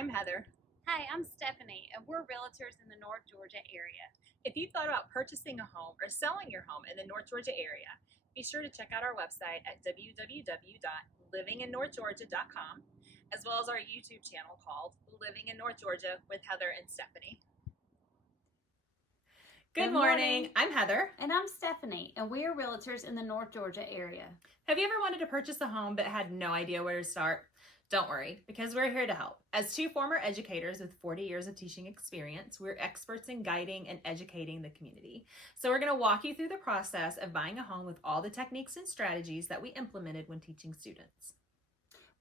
I'm Heather. Hi, I'm Stephanie, and we're realtors in the North Georgia area. If you've thought about purchasing a home or selling your home in the North Georgia area, be sure to check out our website at www.livinginnorthgeorgia.com, as well as our YouTube channel called Living in North Georgia with Heather and Stephanie. Good morning. I'm Heather. And I'm Stephanie, and we are realtors in the North Georgia area. Have you ever wanted to purchase a home but had no idea where to start? Don't worry, because we're here to help. As two former educators with 40 years of teaching experience, we're experts in guiding and educating the community. So we're going to walk you through the process of buying a home with all the techniques and strategies that we implemented when teaching students.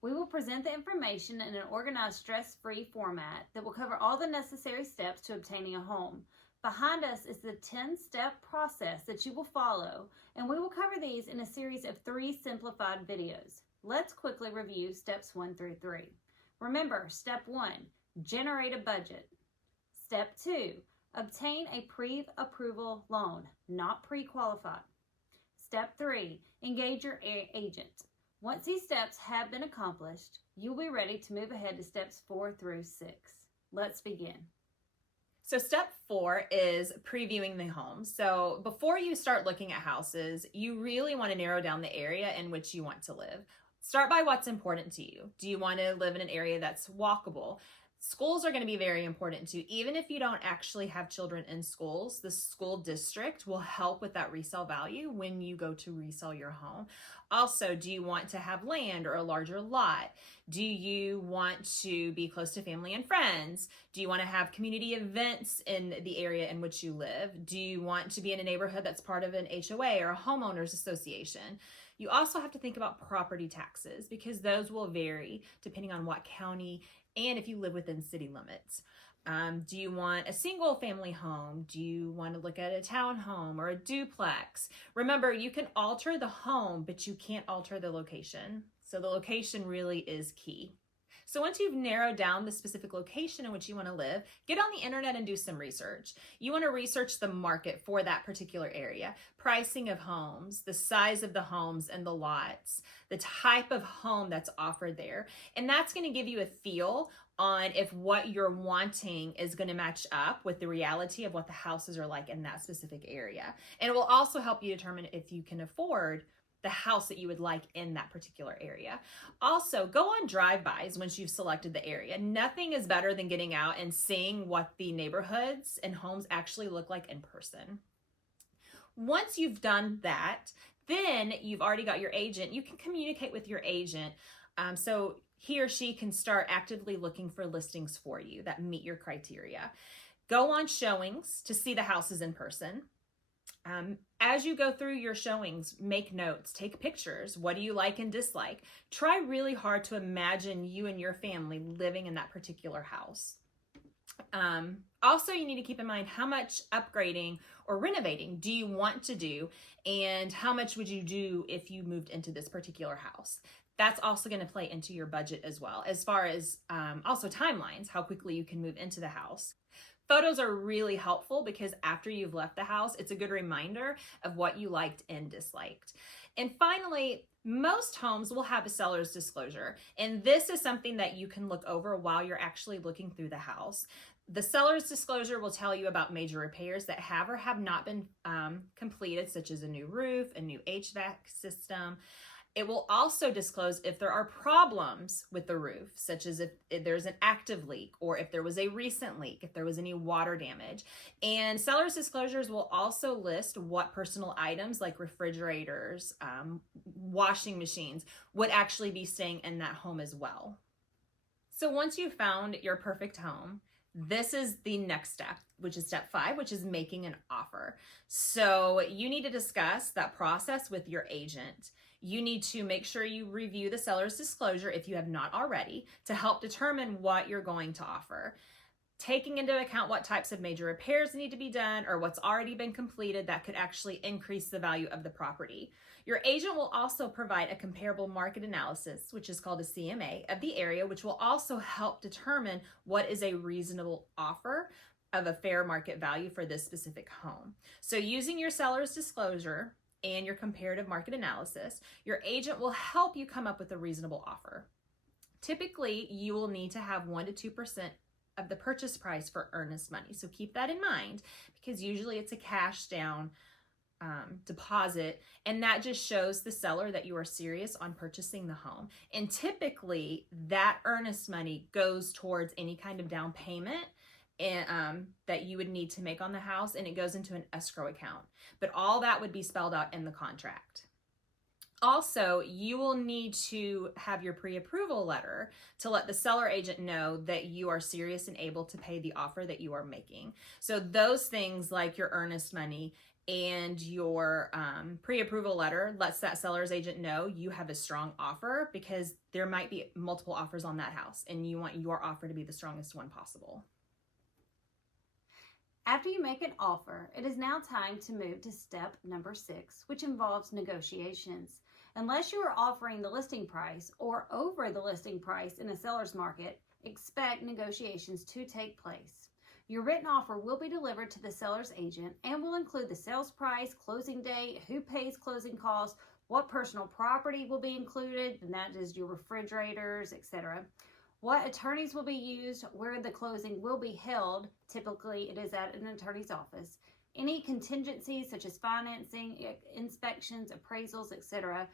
We will present the information in an organized, stress-free format that will cover all the necessary steps to obtaining a home. Behind us is the 10-step process that you will follow, and we will cover these in a series of 3 simplified videos. Let's quickly review steps 1 through 3. Remember, step 1, generate a budget. Step 2, obtain a pre-approval loan, not pre-qualified. Step 3, engage your agent. Once these steps have been accomplished, you'll be ready to move ahead to steps 4 through 6. Let's begin. So step 4 is previewing the home. So before you start looking at houses, you really want to narrow down the area in which you want to live. Start by what's important to you. Do you want to live in an area that's walkable? Schools are going to be very important too. Even if you don't actually have children in schools, the school district will help with that resale value when you go to resell your home. Also, do you want to have land or a larger lot? Do you want to be close to family and friends? Do you want to have community events in the area in which you live? Do you want to be in a neighborhood that's part of an HOA or a homeowners association? You also have to think about property taxes because those will vary depending on what county and if you live within city limits. Do you want a single family home? Do you want to look at a townhome or a duplex? Remember, you can alter the home, but you can't alter the location. So the location really is key. So once you've narrowed down the specific location in which you want to live, get on the internet and do some research. You want to research the market for that particular area, pricing of homes, the size of the homes and the lots, the type of home that's offered there. And that's going to give you a feel on if what you're wanting is going to match up with the reality of what the houses are like in that specific area. And it will also help you determine if you can afford the house that you would like in that particular area. Also, go on drive-bys once you've selected the area. Nothing is better than getting out and seeing what the neighborhoods and homes actually look like in person. Once you've done that, then you've already got your agent. You can communicate with your agent so he or she can start actively looking for listings for you that meet your criteria. Go on showings to see the houses in person. As you go through your showings, make notes, take pictures. What do you like and dislike? Try really hard to imagine you and your family living in that particular house. Also, you need to keep in mind how much upgrading or renovating do you want to do, and how much would you do if you moved into this particular house. That's also going to play into your budget as well, as far as also timelines, how quickly you can move into the house. Photos are really helpful because after you've left the house, it's a good reminder of what you liked and disliked. And finally, most homes will have a seller's disclosure, and this is something that you can look over while you're actually looking through the house. The seller's disclosure will tell you about major repairs that have or have not been completed, such as a new roof, a new HVAC system. It will also disclose if there are problems with the roof, such as if there's an active leak or if there was a recent leak, if there was any water damage. And seller's disclosures will also list what personal items like refrigerators, washing machines would actually be staying in that home as well. So once you've found your perfect home, this is the next step, which is step 5, which is making an offer. So you need to discuss that process with your agent. You need to make sure you review the seller's disclosure if you have not already to help determine what you're going to offer. Taking into account what types of major repairs need to be done or what's already been completed that could actually increase the value of the property. Your agent will also provide a comparable market analysis, which is called a CMA, of the area, which will also help determine what is a reasonable offer of a fair market value for this specific home. So using your seller's disclosure and your comparative market analysis, your agent will help you come up with a reasonable offer. Typically, you will need to have 1 to 2% of the purchase price for earnest money. So keep that in mind, because usually it's a cash down deposit, and that just shows the seller that you are serious on purchasing the home. And typically that earnest money goes towards any kind of down payment that you would need to make on the house, and it goes into an escrow account. But all that would be spelled out in the contract. Also, you will need to have your pre-approval letter to let the seller agent know that you are serious and able to pay the offer that you are making. So those things like your earnest money and your pre-approval letter lets that seller's agent know you have a strong offer, because there might be multiple offers on that house and you want your offer to be the strongest one possible. After you make an offer, it is now time to move to step number 6, which involves negotiations. Unless you are offering the listing price or over the listing price in a seller's market, expect negotiations to take place. Your written offer will be delivered to the seller's agent and will include the sales price, closing date, who pays closing costs, what personal property will be included, and that is your refrigerators, etc. What attorneys will be used, where the closing will be held, typically it is at an attorney's office, any contingencies such as financing, inspections, appraisals, etc.,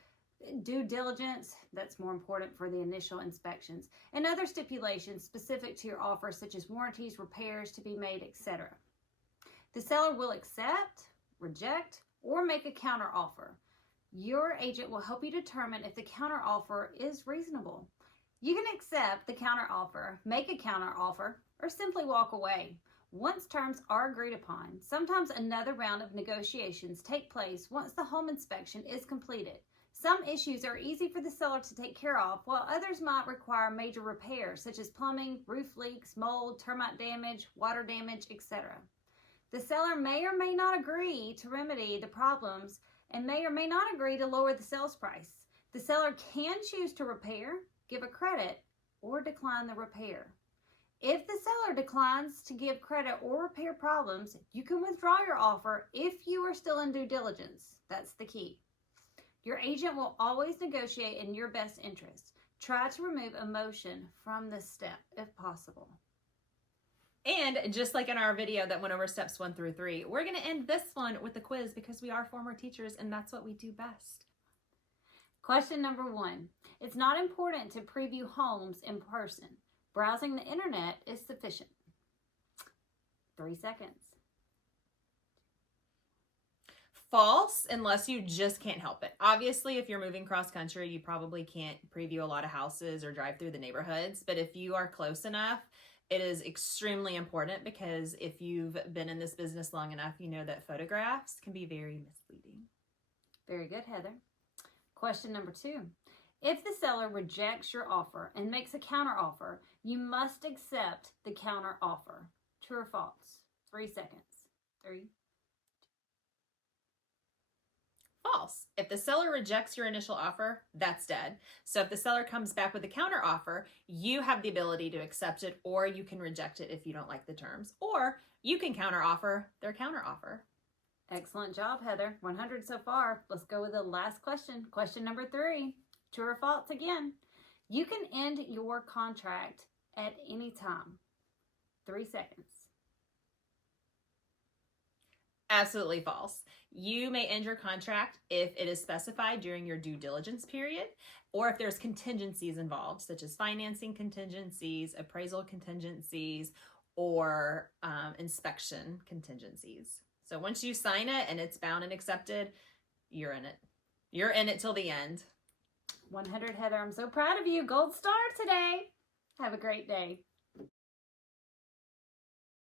due diligence, that's more important for the initial inspections, and other stipulations specific to your offer such as warranties, repairs to be made, etc. The seller will accept, reject, or make a counter offer. Your agent will help you determine if the counter offer is reasonable. You can accept the counter offer, make a counter offer, or simply walk away. Once terms are agreed upon, sometimes another round of negotiations take place once the home inspection is completed. Some issues are easy for the seller to take care of, while others might require major repairs such as plumbing, roof leaks, mold, termite damage, water damage, etc. The seller may or may not agree to remedy the problems and may or may not agree to lower the sales price. The seller can choose to repair, give a credit, or decline the repair. If the seller declines to give credit or repair problems, you can withdraw your offer if you are still in due diligence. That's the key. Your agent will always negotiate in your best interest. Try to remove emotion from this step if possible. And just like in our video that went over steps 1 through 3, we're going to end this one with a quiz, because we are former teachers and that's what we do best. Question number 1. It's not important to preview homes in person. Browsing the internet is sufficient. 3 seconds. False, unless you just can't help it. Obviously, if you're moving cross country, you probably can't preview a lot of houses or drive through the neighborhoods. But if you are close enough, it is extremely important, because if you've been in this business long enough, you know that photographs can be very misleading. Very good, Heather. Question number 2. If the seller rejects your offer and makes a counter offer, you must accept the counter offer. True or false? 3 seconds. 3. False. If the seller rejects your initial offer, that's dead. So if the seller comes back with a counter offer, you have the ability to accept it, or you can reject it if you don't like the terms, or you can counter offer their counter offer. Excellent job, Heather. 100 so far. Let's go with the last question. Question number 3. True or false again? You can end your contract at any time. 3 seconds. Absolutely false. You may end your contract if it is specified during your due diligence period, or if there's contingencies involved, such as financing contingencies, appraisal contingencies, or inspection contingencies. So once you sign it and it's bound and accepted, you're in it. You're in it till the end. 100, Heather. I'm so proud of you. Gold star today. Have a great day.